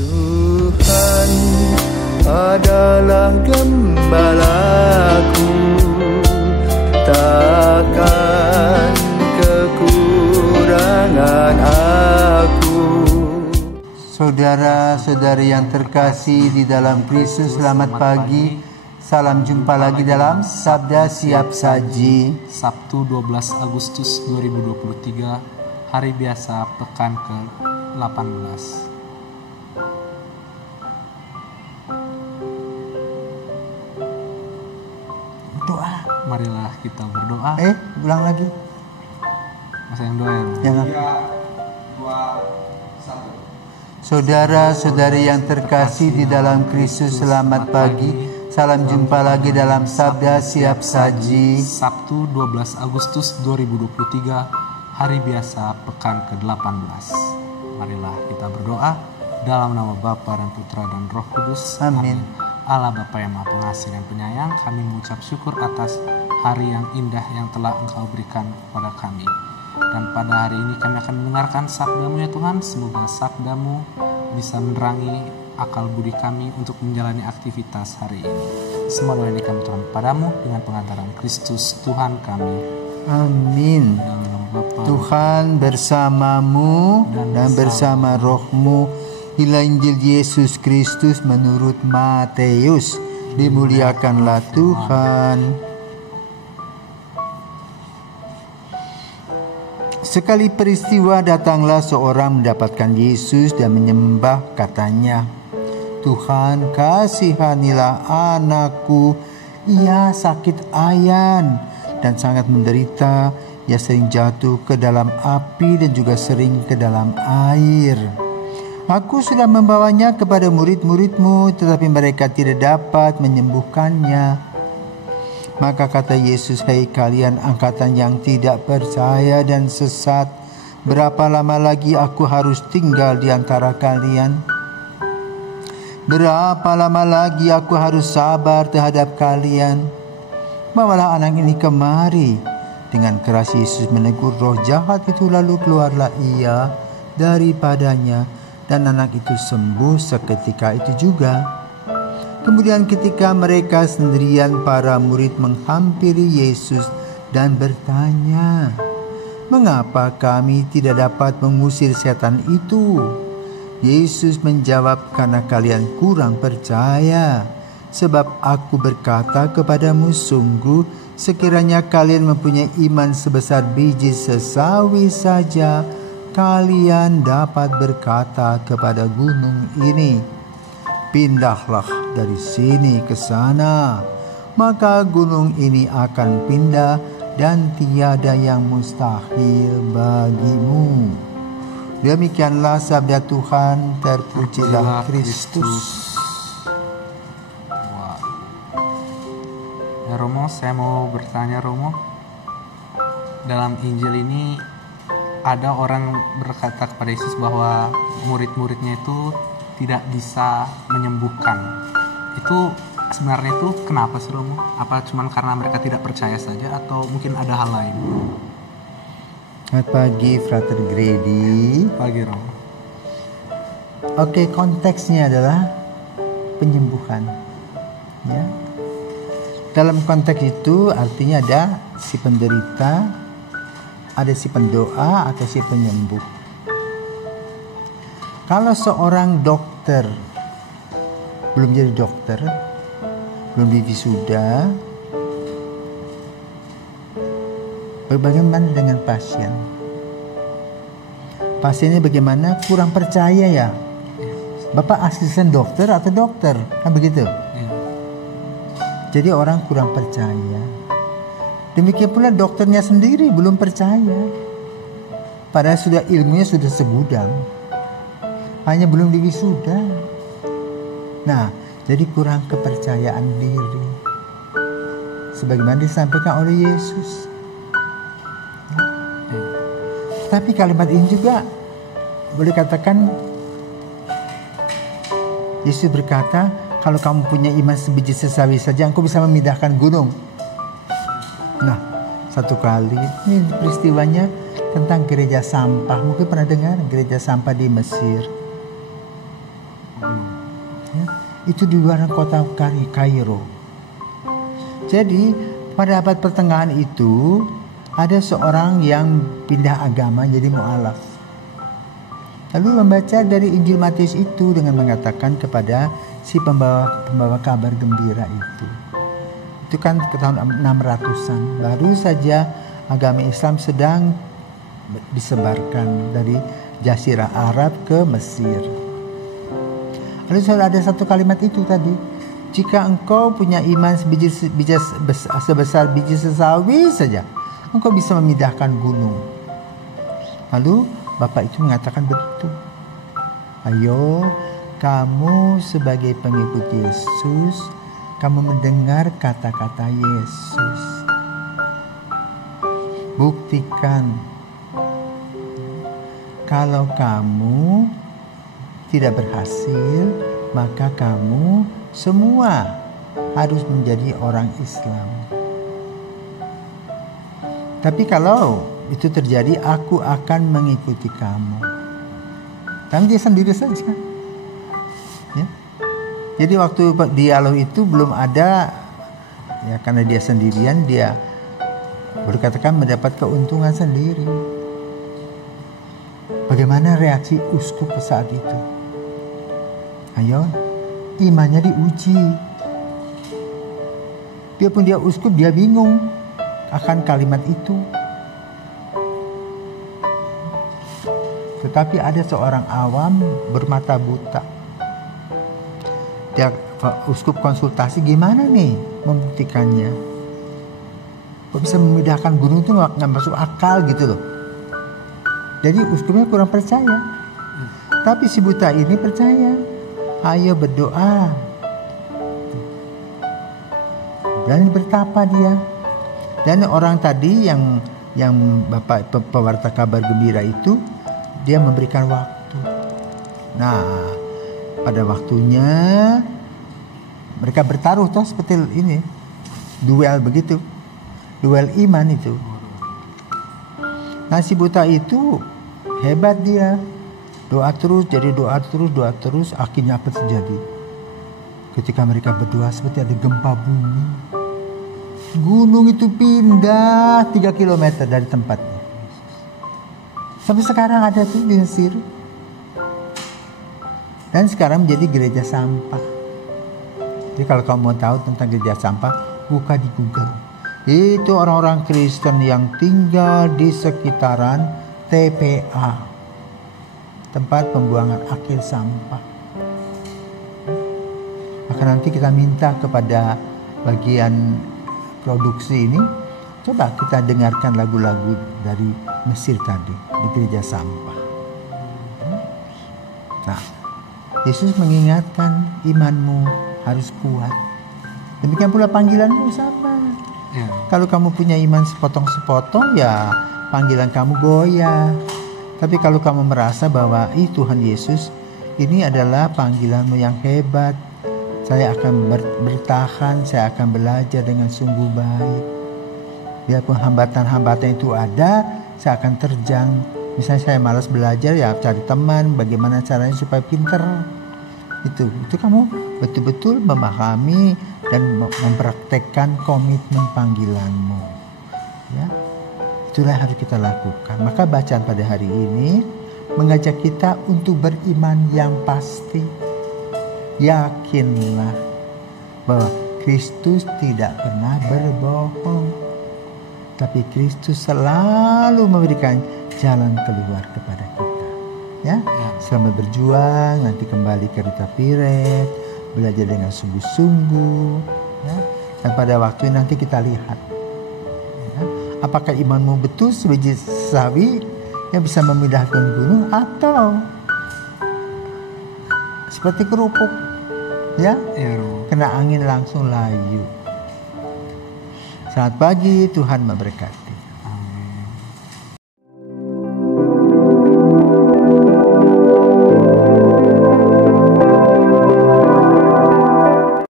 Tuhan adalah gembalaku, takkan kekurangan aku. Saudara-saudari yang terkasih di dalam Kristus, selamat pagi. Salam jumpa lagi dalam Sabda Siap Saji. Sabtu 12 Agustus 2023, hari biasa pekan ke-18. Doa. Marilah kita berdoa. Ulang lagi. Masa yang doa ya? Jangan. Saudara-saudari yang terkasih di dalam Kristus, selamat pagi. Salam jumpa lagi dalam Sabda Siap Saji. Sabtu 12 Agustus 2023, hari biasa pekan ke-18. Marilah kita berdoa dalam nama Bapa dan Putra dan Roh Kudus. Amin. Allah Bapa yang Maha Pengasih dan Penyayang, kami mengucap syukur atas hari yang indah yang telah Engkau berikan kepada kami. Dan pada hari ini kami akan mendengarkan sabda-Mu ya Tuhan. Semoga sabda-Mu bisa menerangi akal budi kami untuk menjalani aktivitas hari ini. Semua doa ini kami Tuhan padamu dengan pengantaran Kristus Tuhan kami. Amin. Tuhan bersamamu dan bersama rohmu. Inilah Injil Yesus Kristus menurut Matius. Dimuliakanlah Tuhan. Sekali peristiwa datanglah seorang mendapatkan Yesus dan menyembah, katanya, "Tuhan, kasihanilah anakku, ia sakit ayan dan sangat menderita. Ia sering jatuh ke dalam api dan juga sering ke dalam air. Aku sudah membawanya kepada murid-murid-Mu, tetapi mereka tidak dapat menyembuhkannya." Maka kata Yesus, "Hai kalian angkatan yang tidak percaya dan sesat, berapa lama lagi aku harus tinggal di antara kalian? Berapa lama lagi aku harus sabar terhadap kalian? Bawalah anak ini kemari." Dengan keras Yesus menegur roh jahat itu, lalu keluarlah ia daripadanya, dan anak itu sembuh seketika itu juga. Kemudian ketika mereka sendirian, para murid menghampiri Yesus dan bertanya, "Mengapa kami tidak dapat mengusir setan itu?" Yesus menjawab, "Karena kalian kurang percaya. Sebab aku berkata kepadamu, sungguh sekiranya kalian mempunyai iman sebesar biji sesawi saja, kalian dapat berkata kepada gunung ini, 'Pindahlah dari sini ke sana,' maka gunung ini akan pindah, dan tiada yang mustahil bagimu." Demikianlah sabda Tuhan. Terpujilah Kristus. Ya Romo, saya mau bertanya Romo. Dalam Injil ini ada orang berkata kepada Yesus bahwa murid-muridnya itu tidak bisa menyembuhkan. Itu sebenarnya itu kenapa sih Romo? Apa cuma karena mereka tidak percaya saja atau mungkin ada hal lain? Selamat pagi, Frater Grady. Pagi Romo. Oke, konteksnya adalah penyembuhan. Ya. Dalam konteks itu artinya ada si penderita, ada si pendoa atau si penyembuh. Kalau seorang dokter belum jadi dokter, belum diwisuda, bagaimana dengan pasien? Pasiennya bagaimana? Kurang percaya ya. Bapak asisten dokter atau dokter? Kan begitu? Jadi orang kurang percaya. Demikian pula dokternya sendiri belum percaya. Padahal sudah ilmunya sudah segudang. Hanya belum diwisuda. Nah, jadi kurang kepercayaan diri. Sebagaimana disampaikan oleh Yesus. Tapi kalimat ini juga boleh katakan, Yesus berkata, "Kalau kamu punya iman sebiji sesawi saja, engkau bisa memindahkan gunung." Nah, satu kali ini peristiwanya tentang gereja sampah. Mungkin pernah dengar gereja sampah di Mesir. Ya, itu di luar kota Kairo. Jadi pada abad pertengahan itu ada seorang yang pindah agama jadi mu'alaf. Lalu membaca dari Injil Matius itu dengan mengatakan kepada si pembawa kabar gembira itu. Itu kan ke tahun 600-an. Baru saja agama Islam sedang disebarkan dari Jazirah Arab ke Mesir. Lalu ada satu kalimat itu tadi. Jika engkau punya iman sebesar biji sesawi saja, engkau bisa memindahkan gunung. Lalu Bapak itu mengatakan betul. Ayo, kamu sebagai pengikut Yesus, kamu mendengar kata-kata Yesus. Buktikan. Kalau kamu tidak berhasil, maka kamu semua harus menjadi orang Islam. Tapi kalau itu terjadi, aku akan mengikuti kamu. Kan dia sendiri saja. Ya. Jadi waktu dialog itu belum ada, ya karena dia sendirian, dia berkatakan mendapat keuntungan sendiri. Bagaimana reaksi uskup saat itu? Ayo, imannya diuji. Biarpun dia uskup, dia bingung akan kalimat itu. Tetapi ada seorang awam bermata buta. Dia uskup konsultasi, gimana nih membuktikannya? Kok bisa memindahkan gunung itu nggak masuk akal gitu loh. Jadi uskupnya kurang percaya. Tapi si buta ini percaya. Ayo berdoa. Dan bertapa dia. Dan orang tadi yang Bapak pewarta kabar gembira itu, dia memberikan waktu. Nah, pada waktunya mereka bertaruh toh seperti ini. Duel begitu. Duel iman itu. Nah, si buta itu hebat dia. Doa terus, doa terus. Akhirnya apa terjadi? Ketika mereka berdoa seperti ada gempa bumi. Gunung itu pindah 3 km dari tempatnya. Sampai sekarang ada tuh di Mesir. Dan sekarang menjadi gereja sampah. Jadi kalau kamu mau tahu tentang gereja sampah, buka di Google. Itu orang-orang Kristen yang tinggal di sekitaran TPA, tempat pembuangan akhir sampah. Maka nanti kita minta kepada bagian produksi ini, coba kita dengarkan lagu-lagu dari Mesir tadi di gereja sampah. Nah, Yesus mengingatkan imanmu harus kuat. Demikian pula panggilanmu sama. Ya. Kalau kamu punya iman sepotong-sepotong, ya panggilan kamu goyah. Tapi kalau kamu merasa bahwa Tuhan Yesus, ini adalah panggilanmu yang hebat, saya akan bertahan, saya akan belajar dengan sungguh baik. Biarpun hambatan-hambatan itu ada, saya akan terjang. Misalnya saya malas belajar, ya cari teman, bagaimana caranya supaya pinter. Itu kamu betul-betul memahami dan mempraktekkan komitmen panggilanmu. Ya, itulah yang harus kita lakukan. Maka bacaan pada hari ini mengajak kita untuk beriman yang pasti. Yakinlah bahwa Kristus tidak pernah berbohong, tapi Kristus selalu memberikan jalan keluar kepada kita. Ya, selamat berjuang, nanti kembali ke Rita Piret, belajar dengan sungguh-sungguh. Ya, dan pada waktu ini nanti kita lihat, ya, apakah imanmu betul sebiji sawi yang bisa memindahkan gunung, atau seperti kerupuk, ya, kena angin langsung layu. Selamat pagi, Tuhan memberkati.